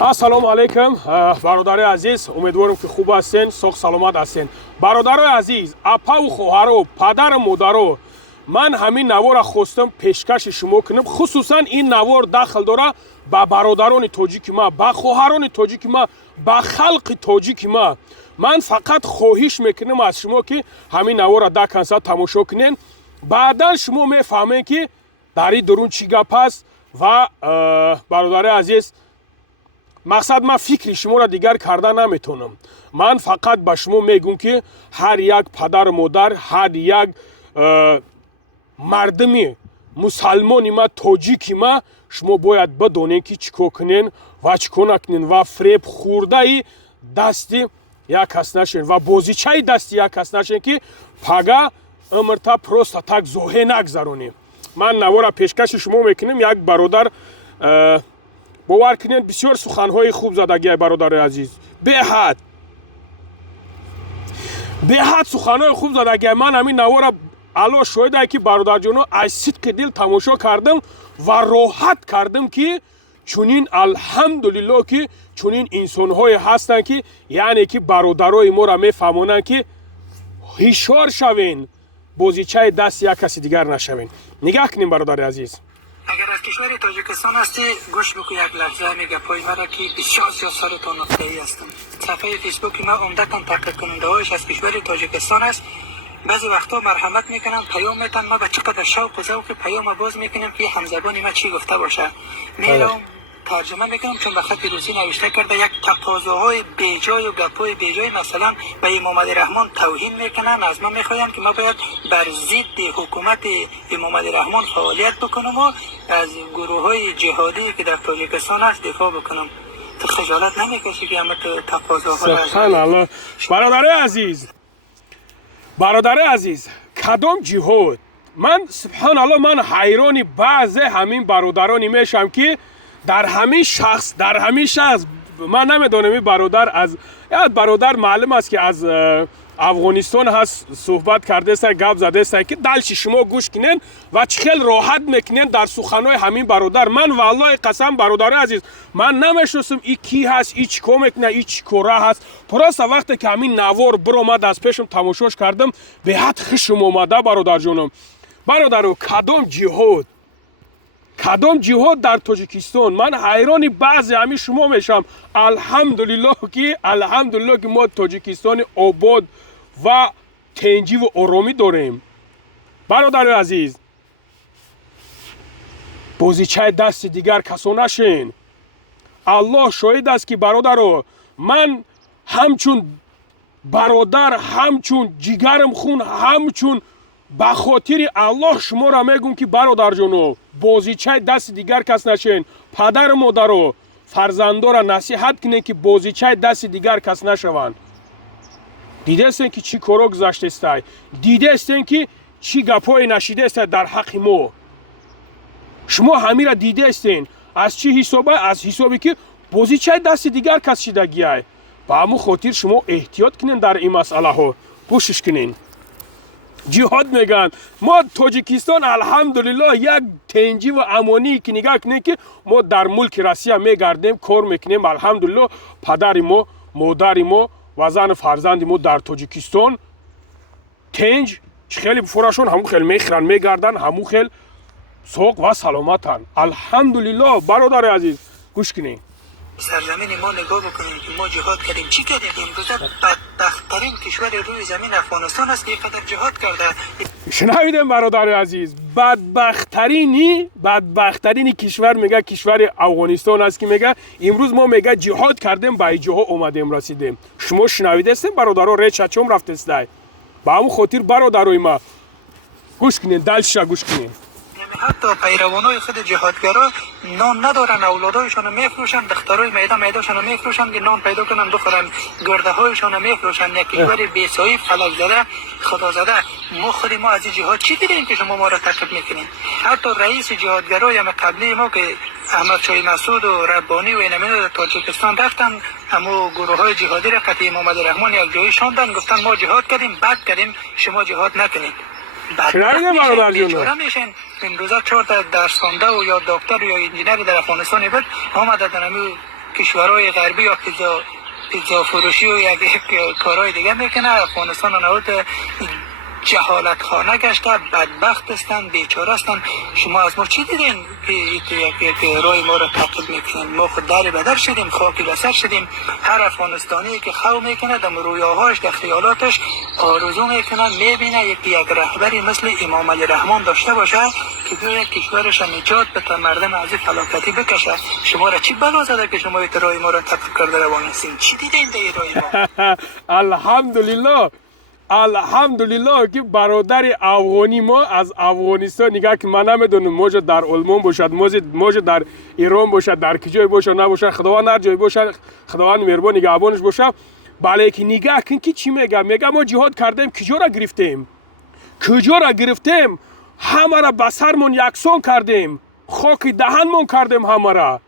ассалому алайкум бародари азиз, умедворам ки хуб ҳастен, соғ саломат ҳастен. Бародарои азиз, апаву хоҳаро, падару модаро, ман ҳамин навора хостам пешкаши шумо кунам. Хусусан ин навор дахл дора ба бародарони тоҷики ма, ба хоҳарони тоҷики ма, ба халқи тоҷики ма. Ман фақат хоҳиш мекунам аз шумо ки ҳамин навора да консат тамошо кунен. баъдан шумо мефаҳмед ки дар ин дурун чӣ гап аст ва бародари азиз, мақсад ман фикри шуморо дигар карда наметонам. ман фақат ба шумо мегӯям ки ҳар як падару модар, ҳар як мардуми мусалмони ма, тоҷики ма, шумо бояд бидонед ки чӣ кор кунен ва чӣ кор накунен ва фреб хӯрдаи дасти як кас нашен ва бозичаи дасти як кас нашен ки пага умрта просто так зоҳе нагзаронем. ман навора пешкаши шумо мекунем. як бародар бовар кунед бисёр суханҳои хуб задагиай бародари азиз, беҳад суханҳои хуб задагиай. ман ҳамин навора алло шоҳидае ки бародарҷоно аз сидқи дил тамошо кардам ва роҳат кардам ки чунин алҳамдулиллоҳ ки чунин инсонҳое ҳастанд ки яъне ки бародарои моро мефаҳмонанд ки ҳишор шавен, бозичаи дасти як каси дигар нашавен. нигаҳ кунем бародари азиз. اگر از کشور تاجیکستان هستی گوش بکو یک لحظه میگه پای مرا که بسیار سرتون نقطه‌ای هستم. صفحه فیسبوک ما عمدتاً تحقیق کننده هایش از کشور تاجیکستان است. بعضی وقتا مرحمت میکنن، پیام میتن، ما به چقدر شوق و ذوق پیام باز میکنیم که همزبان ما چی گفته باشه. میرم ترجمه میکنم چون به خط روسی نوشته کرده یک تقاضاهای بیجای و گپای بیجای، مثلا به امام علی رحمان توهین میکنن، از ما میخواین که ما باید بر ضد حکومت امام علی رحمان فعالیت بکنم و از گروه های جهادی که در تاجیکستان هست دفاع بکنم. تو خجالت نمیکشی که همه تقاضاها سبحان الله. برادر عزیز کدام جهاد؟ من سبحان الله من حیرانی بعض همین برادرانی میشم که در همین شخص من نمیدونم این برادر از یاد برادر معلوم است که از افغانستان هست، صحبت کرده است، گپ زده است که دلش شما گوش کنین و چخیل راحت میکنین در سخنهای همین برادر. من والله قسم برادر عزیز من نمیشناسم این کی هست، این چی کار میکنه، این چی کاره هست. پرسته وقتی که همین نوار برآمد از پیشم تماشاش کردم به حد خوشم اومده برادر جانم. برادرو کدام جهاد در تاجیکستان؟ من حیرانی بعضی همین شما میشم. الحمدلله که ما تاجیکستان آباد و تنجی و آرامی داریم. برادر عزیز بازیچه دست دیگر کسا نشین. الله شاهد است که برادرو من همچون برادر، همچون جیگرم خون، همچون به خاطر الله شما را میگم که برادر جانو بازیچه دست دیگر کس نشین. پدر مادر فرزندا را نصیحت کنین که بازیچه دست دیگر کس نشوند. دیده استین که چی کارا گذشته است، دیده استین که چی گپای نشیده است در حق ما. شما همین را دیده استین. از چی حسابه؟ از حسابی که بازیچه دست دیگر کس شدگیه. به همون خاطر شما احتیاط کنین در این مسئله ها، کوشش کنین. جهاد میگن ما تاجیکستان الحمدلله یک تنجی و امانی که نگاه کنیم که ما در ملک روسیه میگردیم، کار میکنیم. الحمدلله پدر ما، مادر ما و زن فرزند ما در تاجیکستان تنج خیلی فراشون همون خیلی میخرن میگردن، همون خیلی سوق و سلامتن. الحمدلله برادر عزیز گوش کنین. سرزمین ما نگاه بکنیم که ما جهاد کردیم. چی کردیم؟ امروزه بدبخت‌ترین کشور روی زمین افغانستان است که اینقدر جهاد کرده. شنیدیم برادر عزیز، بدبخت‌ترین کشور میگه کشور افغانستان است که میگه امروز ما میگه جهاد کردیم به اینجاها اومدیم رسیدیم. شما شنیدید برادرها ره چچم رفته است؟ با همون خاطر برادرای ما گوش کنین، دلش گوش کنین. حتی پیروانای خود جهادگرا نان ندارن، اولادایشان رو میفروشن، دخترای میدهشان رو میفروشن که نان پیدا کنن بخورن، گرده هایشان رو میفروشن. یک کشور بی‌سایی، فلک زده، خدا زده. ما خود ما از این جهاد چی دیدیم که شما ما را تعقیب میکنین؟ حتی رئیس جهادگرای هم قبلی ما که احمد شاه مسعود و ربانی و اینها در تاجیکستان رفتن، همو گروه های جهادی را قطعی امام علی رحمان یک جایی شاندن، گفتن ما جهاد کردیم، بد کردیم، شما جهاد نکنید. بیچاره میشن. امروزه 4 تا درس خوانده و یا دکتر یا انجینر در افغانستان بود آمده در همین کشورهای غربی یا پیتزا فروشی و یک کارهای دیگه میکنه. افغانستان نهاد جهالت خانه گشته، بدبخت هستن، بیچاره هستن. شما از ما چی دیدین که رای ما را تعقیب میکنین؟ ما خود در بدر شدیم، خاکی بسر شدیم. هر افغانستانی که خو میکنه در رویاهاش، در خیالاتش آرزو میکنه میبینه یک رهبری مثل امام علی رحمان داشته باشه که بیاید کشورش نجات بده، مردم از این فلاکتی بکشه. شما را چی بلا زده که شما رای ما را تعقیب کرده روان هستین؟ چی دیدین در رای ما؟ الحمدلله الحمدلله که برادر افغانی ما از افغانستان نگاه که من نمیدونم موجه در آلمان باشد، موجه در ایران باشد، در کجای باشد نباشد، خداوند هر جای باشد خداوند مهربان نگهبانش باشه. بله که نگاه کن که چی میگه ما جهاد کردیم، کجا را گرفتیم همه را به سرمون یکسان کردیم، خاک دهنمون کردیم همه را.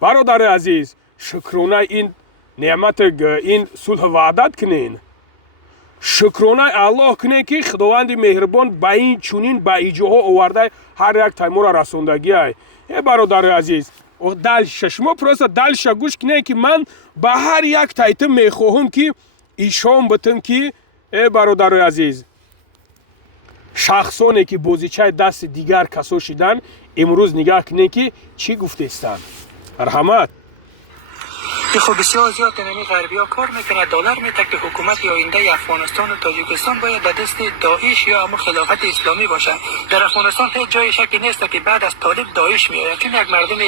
برادر عزیز شکرانه این نعمت این صلح وحدت کنین، شکرانه الله کنه که خداوند مهربان به این چونین به ایجاها آورده هر یک تایمو را رساندگی ای برادر عزیز. و دلش شما پروست دلش گوش کنه که من به هر یک تایتم میخواهم که ایشان بتن که برادر عزیز شخصانی که بازیچه دست دیگر کسا شدن امروز نگاه کنه که چی گفته استن. مرحمت. خب بسیار زیاد تنمی غربی ها کار میکنه، دلار میده که حکومت آینده افغانستان و تاجیکستان باید به دست داعش یا همون خلافت اسلامی باشه. در افغانستان هیچ جای شکی نیست که بعد از طالب داعش میآید، چون یک مردم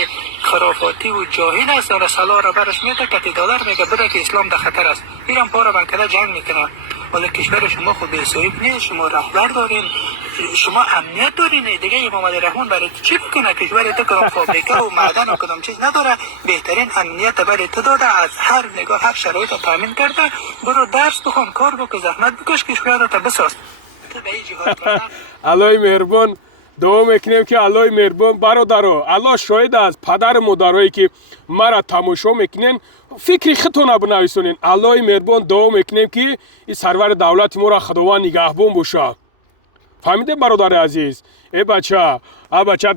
خرافاتی و جاهل است و سلا را برش میده که دلار میگه بده که اسلام در خطر است، میرم پا را بنکده جنگ میکنه. ولی کشور شما خود بی‌صاحب نیست، شما رهبر دارین، شما امنیت دارین. دیگه امام علی رحمان برای چی بکنه؟ کشور تو کدام فابریکه و معدن و کدام چیز نداره، بهترین امنیت برای تو داده، از هر نگاه هر شرایط رو تامین کرده. برو درس بخون، کار بکن، زحمت بکش، کشور رو بساز. تو به این جهاد کردن الله مهربان دعا میکنیم که الله مهربان برادرها الله شاهد است، پدر مادرایی که مرا تماشا میکنین فکری خودتون بنویسونین. الله مهربان دعا میکنیم که این سرور دولت ما را خداوند نگهبان باشه. فهمیده برادر عزیز؟ ای بچه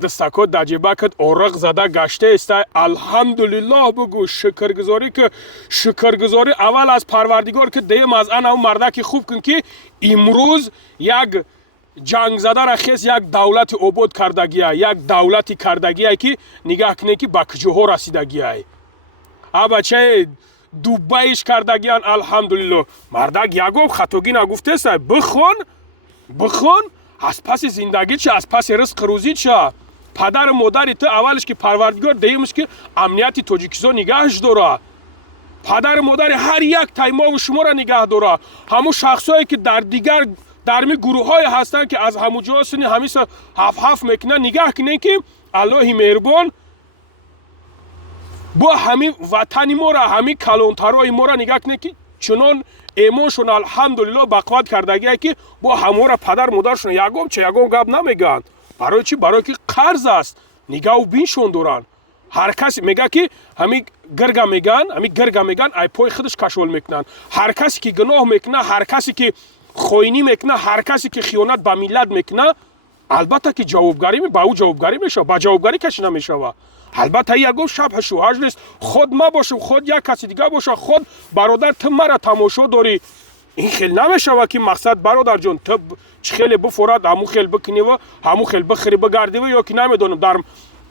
دستکات در جیبکت اوراق زده گشته است، الحمدلله بگو شکرگزاری اول از پروردگار که دیم از آن مردک خوب کن که امروز یک جنگ زده را خیز یک دولت آباد کردگیه، یک دولتی کردگیه که نگاه کنه که به کجاها رسیدگیه. بچه دوبایش کردگیان الحمدلله. مردک یگو خطاگی نگفته است، بخون از پس زندگی چه، از پس رزق روزی چه. پدر مادر تو اولش که پروردگار دیمش که امنیت تاجیکستان نگهش داره، پدر مادر هر یک تایما و شما را نگه داره. همون شخصایی که در می گروه های هستن که از همون جا سنی همیشه هف میکنن، نگاه کنین که الله مهربان با همین وطن ما را، همین کلانترهای ما را نگاه کنین که چنان ایمانشون الحمدلله بقوت کردگیه که با همه را پدر مادرشون یگم گپ نمیگن. برای چی؟ برای که قرض است، نگاه و بینشون دارن. هر کسی میگه که همین گرگا میگن ای پای خودش کشول میکنن. هر کسی که گناه میکنه، هر کسی که خوینی میکنه، هر کسی که خیانت به ملت میکنه، البته که جوابگاری با او جوابگاری میشه، با جوابگاری کشیده میشه. البته یگو شب شوهر نیست، خود ما باشم، خود یک کسی دیگه باشه، خود برادر تو مرا تماشا داری. این خیلی نمیشه که مقصد برادر جان تو چه خیلی بفورد همون خیلی بکنی و همون خیلی بخری بگردی و یا که نمیدونم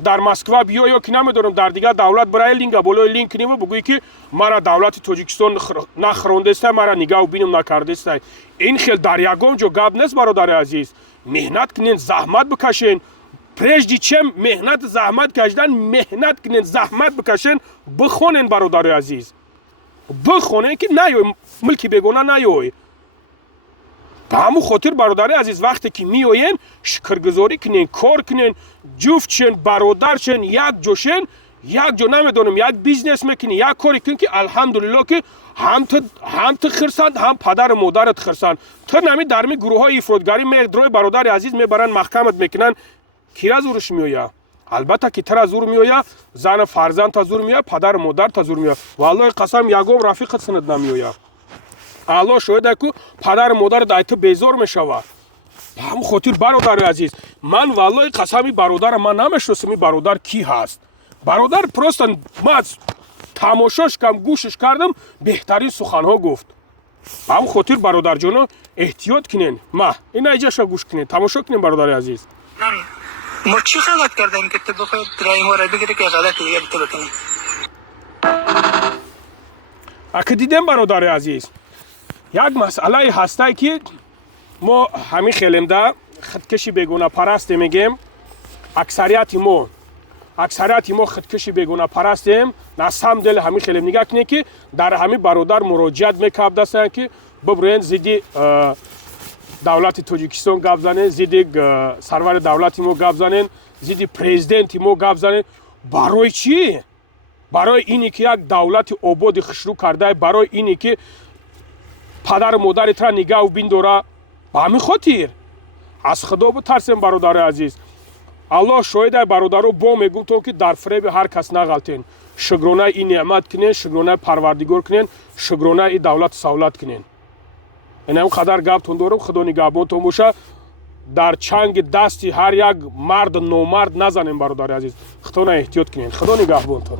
در مسکو بیا یا که نمیدونم در دیگه دولت برای لینک بالای لینک کنی و بگویی که مرا دولت تاجیکستان نخرونده است، مرا نگاه و بینم نکرده است. این خیلی در یگم جو گپ نیست برادر عزیز. مهنت کنین، زحمت بکشین. پرشدی چم مهنت زحمت کشیدن، مهنت کنین، زحمت بکشین، بخونین برادر عزیز، بخونین که نیوی ملکی بگونه نیوی. به همون خاطر برادر عزیز وقتی که میوین شکرگزاری کنین، کار کنین، جفت چین، برادر چین، یک جوشین، یک جو نمیدونم یک بیزنس میکنی، یک کاری کنی که الحمدلله که هم تو خرسند، هم پدر مادرت خرسند. تو نمی در می گروه های افرادگری میدروی برادر عزیز میبرن محکمت میکنن، کی را زورش میویا؟ البته که تر زور میویا، زن فرزند تا زور میویا، پدر مادر تا زور میویا. والله قسم یگم رفیقت سند نمیویا. الله شاهده که پدر مادر دایت بیزار میشوه. هم خاطر برادر عزیز من والله قسمی برادر من نمیشناسم برادر کی هست. برادر پروستن ما тамошош кам гӯшш кардам, беҳтарин суханҳо гуфт. ба ҳам хотир бародарҷоно эҳтиёт кинен. ма ина иҷаша гӯш кинен, тамошо кинен бародари азиз. ما چی غلط کردیم که تو بخوای رای ما را بگیری که غلط دیگه تو بکنی؟ ака дидем бародари азиз, як масъалае ҳастае ки мо ҳамин хелемда хиткаши бегонапарасте мегем. аксарияти мо хиткаши бегонапарастем. на самом деле ҳамин хелем нигоҳ кинем ки дар ҳамин бародар муроҷиат мекардастанд ки биброен зидди давлати тоҷикистон гап занен, зидди сарвари давлати мо гап занен, зидди президенти мо гап занен. барои чӣ? барои ине ки як давлати ободи хушрӯ карда, барои ине ки падару модаритра нигоҳ биндора. ба ҳамин хотир аз худо битарсем бародари азиз. аллоҳ шоҳидай бародаро бо мегӯм то ки дар фреби ҳар кас нағалтен. шукронаи ин неъмат кинен, шукронаи парвардигор кинен, шукронаи ин давлату савлат кинен. ин қадар гаптон дорам. худо нигаҳбонтон боша. дар чанги дасти ҳар як мард номард назанем бародари азиз. худона эҳтиёт кинен. худо нигаҳбонтон.